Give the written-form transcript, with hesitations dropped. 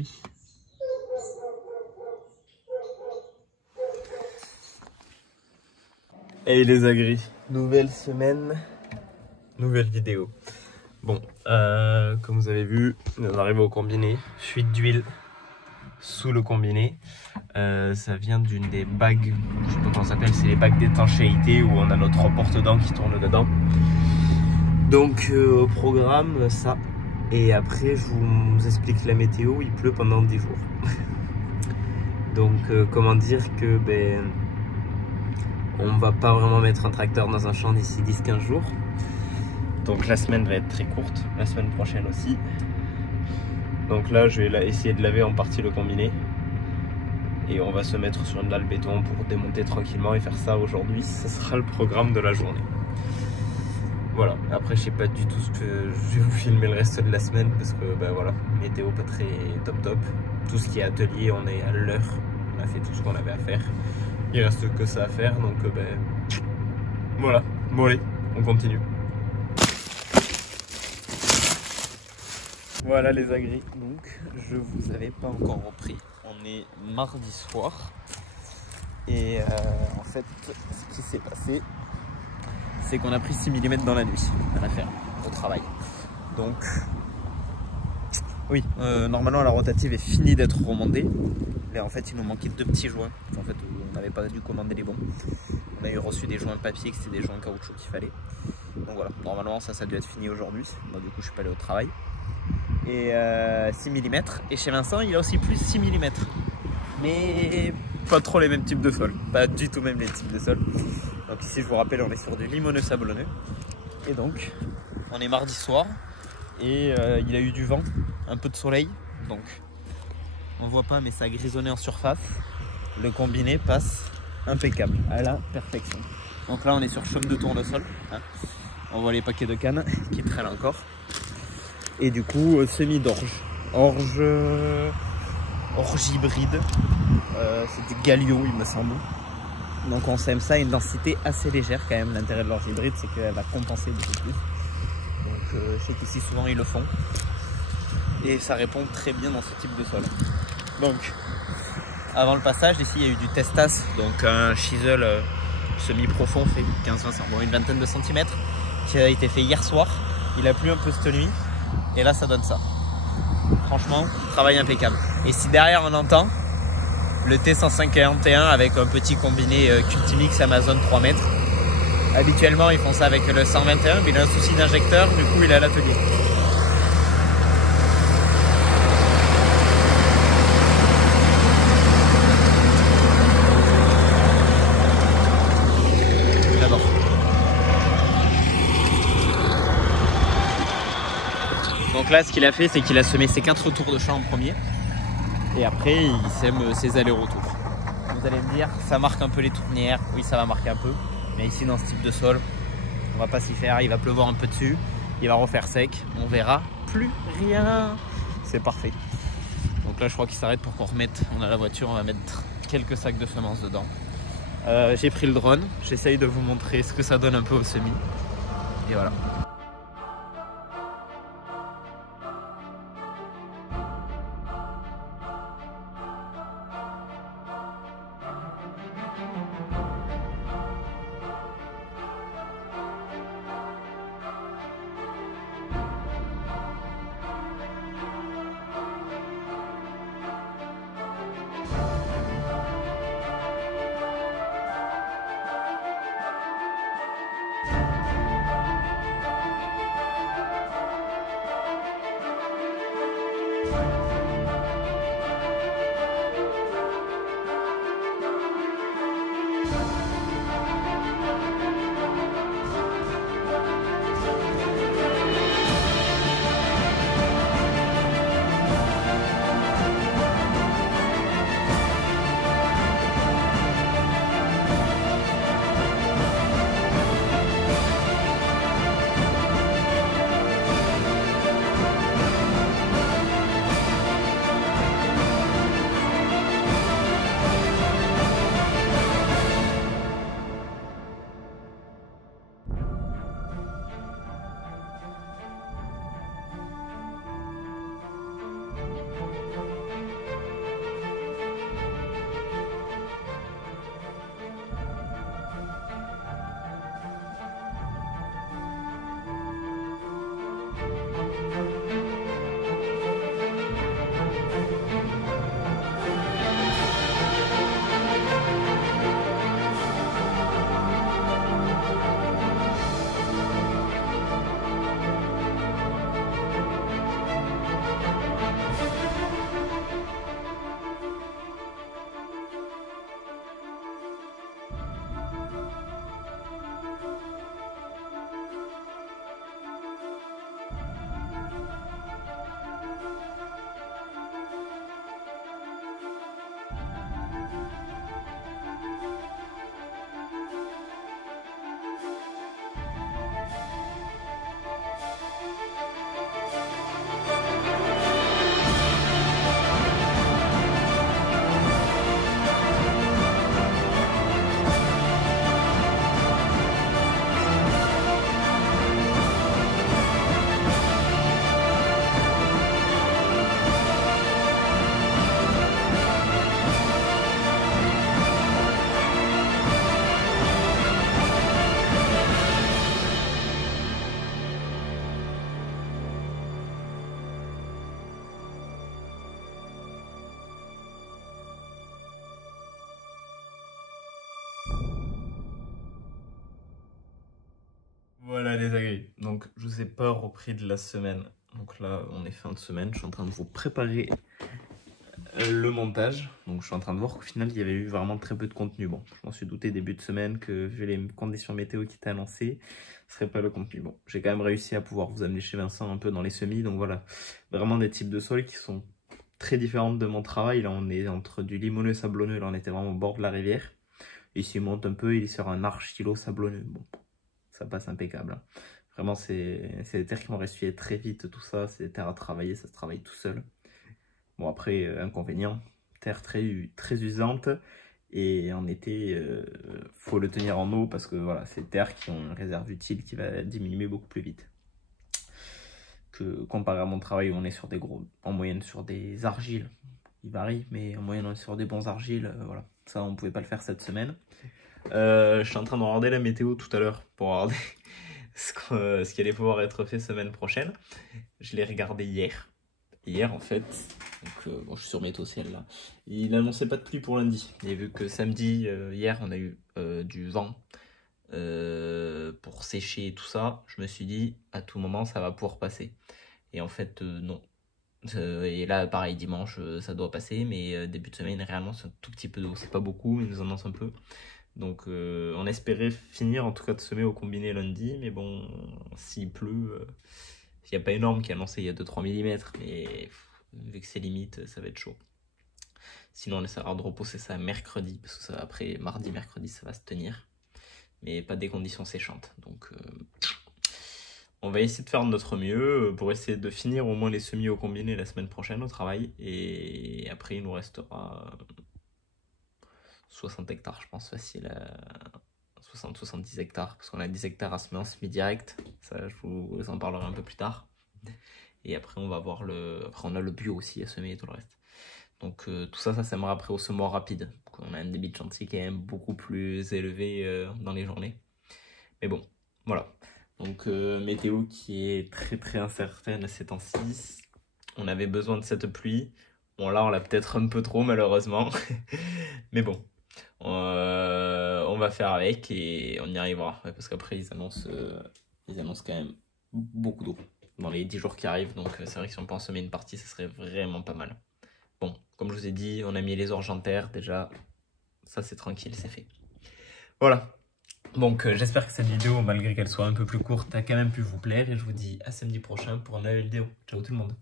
bruit. Hey les agris, nouvelle semaine, nouvelle vidéo. Bon, comme vous avez vu, on arrive au combiné, fuite d'huile sous le combiné. Ça vient d'une des bagues, je sais pas comment ça s'appelle, c'est les bagues d'étanchéité où on a notre porte-dents qui tourne dedans. Donc au programme ça, et après je vous explique la météo, il pleut pendant 10 jours. Donc comment dire que on va pas vraiment mettre un tracteur dans un champ d'ici 10-15 jours. Donc la semaine va être très courte, la semaine prochaine aussi. Donc là je vais essayer de laver en partie le combiné. Et on va se mettre sur une dalle béton pour démonter tranquillement et faire ça aujourd'hui. Ce sera le programme de la journée. Voilà, après je sais pas du tout ce que je vais vous filmer le reste de la semaine parce que voilà, météo pas très top. Tout ce qui est atelier, on est à l'heure, on a fait tout ce qu'on avait à faire. Il reste que ça à faire, donc voilà. Bon allez, on continue. Voilà les agris, donc je vous avais pas encore repris. On est mardi soir et en fait ce qui s'est passé, c'est qu'on a pris 6 mm dans la nuit à la ferme, au travail. Donc oui, normalement la rotative est finie d'être remontée. Là en fait il nous manquait 2 petits joints. En fait on n'avait pas dû commander les bons. On a eu reçu des joints papier, que c'était des joints caoutchouc qu'il fallait. Donc voilà, normalement ça a dû être fini aujourd'hui. Donc du coup je suis pas allé au travail. Et 6 mm. Et chez Vincent il a aussi plus 6 mm. Mais pas trop les mêmes types de sol. Pas du tout même les types de sol. Donc ici je vous rappelle on est sur du limoneux sablonneux. Et donc on est mardi soir. Et il a eu du vent, un peu de soleil. Donc on voit pas mais ça a grisonné en surface. Le combiné passe impeccable, à la perfection. Donc là on est sur chaume de tournesol. Hein. On voit les paquets de cannes qui traînent encore. Et du coup semi d'orge. Orge hybride. C'est du Galio il me semble. Donc on sème ça à une densité assez légère quand même. L'intérêt de l'orge hybride c'est qu'elle va compenser beaucoup plus. Donc je sais qu'ici souvent ils le font. Et ça répond très bien dans ce type de sol. Donc avant le passage ici il y a eu du testas. Donc un chisel semi-profond fait 15-20 cm, bon, une vingtaine de centimètres, qui a été fait hier soir. Il a plu un peu cette nuit. Et là ça donne ça. Franchement, travail impeccable. Et si derrière on entend le T151 avec un petit combiné Cultimix Amazon 3 mètres. Habituellement ils font ça avec le 121, mais il a un souci d'injecteur, du coup il est à l'atelier. J'adore. Donc là ce qu'il a fait c'est qu'il a semé ses 4 tours de champ en premier. Et après il sème ses allers-retours. Vous allez me dire, ça marque un peu les tournières. Oui ça va marquer un peu. Mais ici dans ce type de sol, on va pas s'y faire, il va pleuvoir un peu dessus, il va refaire sec, on verra plus rien. C'est parfait. Donc là je crois qu'il s'arrête pour qu'on remette, on a la voiture, on va mettre quelques sacs de semences dedans. J'ai pris le drone, j'essaye de vous montrer ce que ça donne un peu au semis. Et voilà. désagréable. Donc je vous ai pas repris de la semaine. Donc là on est fin de semaine, je suis en train de vous préparer le montage. Donc je suis en train de voir qu'au final il y avait eu vraiment très peu de contenu. Bon, je m'en suis douté début de semaine que vu les conditions météo qui étaient annoncées, ce serait pas le contenu. Bon, j'ai quand même réussi à pouvoir vous amener chez Vincent un peu dans les semis. Donc voilà, vraiment des types de sols qui sont très différents de mon travail. Là on est entre du limoneux et sablonneux, là on était vraiment au bord de la rivière. Ici il monte un peu, il est sur un argilo sablonneux. Bon, ça passe impeccable, hein. Vraiment, c'est des terres qui vont ressuyer très vite, tout ça. C'est des terres à travailler, ça se travaille tout seul. Bon, après, inconvénient, terre très usante. Et en été, faut le tenir en eau parce que voilà, c'est des terres qui ont une réserve utile qui va diminuer beaucoup plus vite. Que comparé à mon travail où on est sur en moyenne sur des argiles. Il varie, mais en moyenne on est sur des bons argiles. Voilà, ça on pouvait pas le faire cette semaine. Je suis en train de regarder la météo tout à l'heure pour regarder ce qui allait pouvoir être fait semaine prochaine. Je l'ai regardé hier. Hier en fait, donc, bon, je suis sur Météo Ciel là. Il annonçait pas de pluie pour lundi. Et vu que samedi, hier, on a eu du vent pour sécher et tout ça, je me suis dit à tout moment ça va pouvoir passer. Et en fait, non. Et là, pareil, dimanche, ça doit passer, mais début de semaine, réellement, c'est un tout petit peu d'eau. C'est pas beaucoup, mais il nous annonce un peu. Donc on espérait finir en tout cas de semer au combiné lundi, mais bon, s'il pleut, il n'y a pas énorme qui est annoncé, il y a 2-3 mm, mais vu que c'est limite, ça va être chaud. Sinon on essaiera de repousser ça mercredi, parce que ça, après mardi, mercredi, ça va se tenir, mais pas des conditions séchantes. Donc on va essayer de faire de notre mieux pour essayer de finir au moins les semis au combiné la semaine prochaine au travail, et après il nous restera 60 hectares, je pense, facile. 60-70 hectares, parce qu'on a 10 hectares à semer en semi-direct. Ça, je vous en parlerai un peu plus tard. Et après, on va voir après, on a le bio aussi à semer et tout le reste. Donc, tout ça, ça sèmera après au semoir rapide. Donc, on a un débit de chantier qui est quand même beaucoup plus élevé dans les journées. Mais bon, voilà. Donc, météo qui est très incertaine ces temps-ci. On avait besoin de cette pluie. Bon, là, on l'a peut-être un peu trop, malheureusement. Mais bon. On va faire avec et on y arrivera. Ouais, parce qu'après, ils annoncent quand même beaucoup d'eau dans les 10 jours qui arrivent. Donc, c'est vrai que si on peut en semer une partie, ça serait vraiment pas mal. Bon, comme je vous ai dit, on a mis les orges en terre. Déjà, ça, c'est tranquille, c'est fait. Voilà. Donc, j'espère que cette vidéo, malgré qu'elle soit un peu plus courte, a quand même pu vous plaire. Et je vous dis à samedi prochain pour une nouvelle vidéo. Ciao tout le monde.